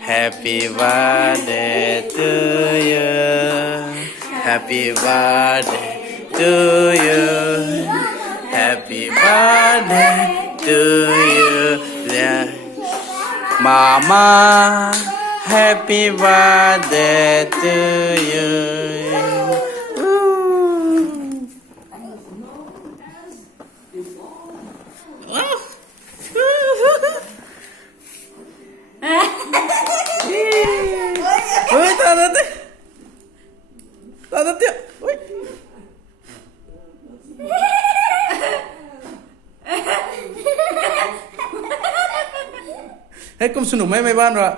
Happy birthday to you. Happy birthday to you. Happy birthday to you. Yeah. Mama, happy birthday to you. Ôi, tao nó thế. Tao nó tiếp. Ôi. Hết công sủng mấy ban rồi ạ.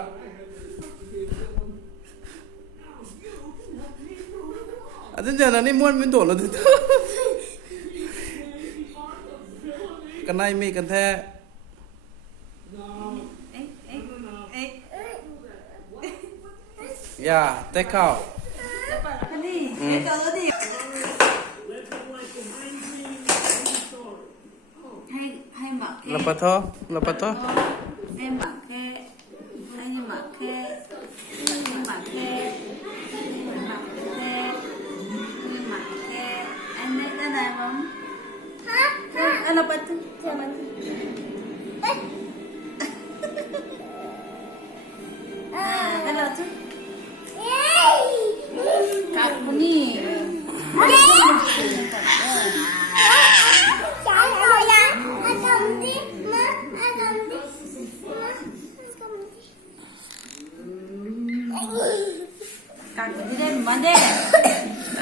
Thế giờ là đi muôn miếng đổ là thứ. Cái này mi cần thế. Yeah, take out. Lepas tu.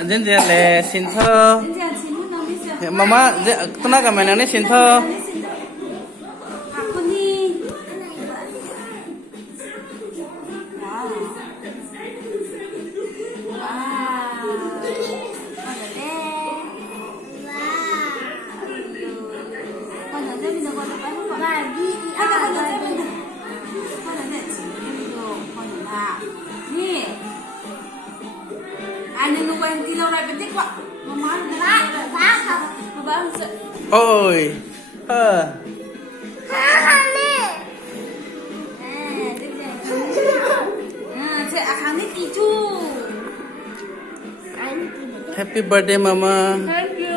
Dân dân là xin thơ. Mama, tôi nói cái mày nói xin thơ. Ôi. Happy birthday, Mama. Thank you.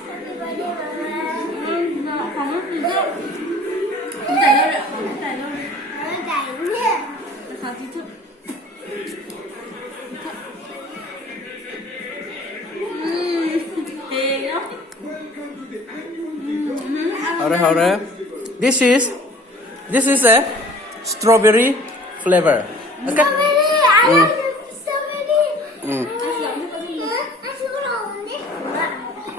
Happy birthday, Mama. Không gì đâu. Không chạy đâu rồi. Không chạy đâu rồi. Không chạy nữa. Không chạy chút. Hold on. This is a strawberry flavor. Okay. Strawberry.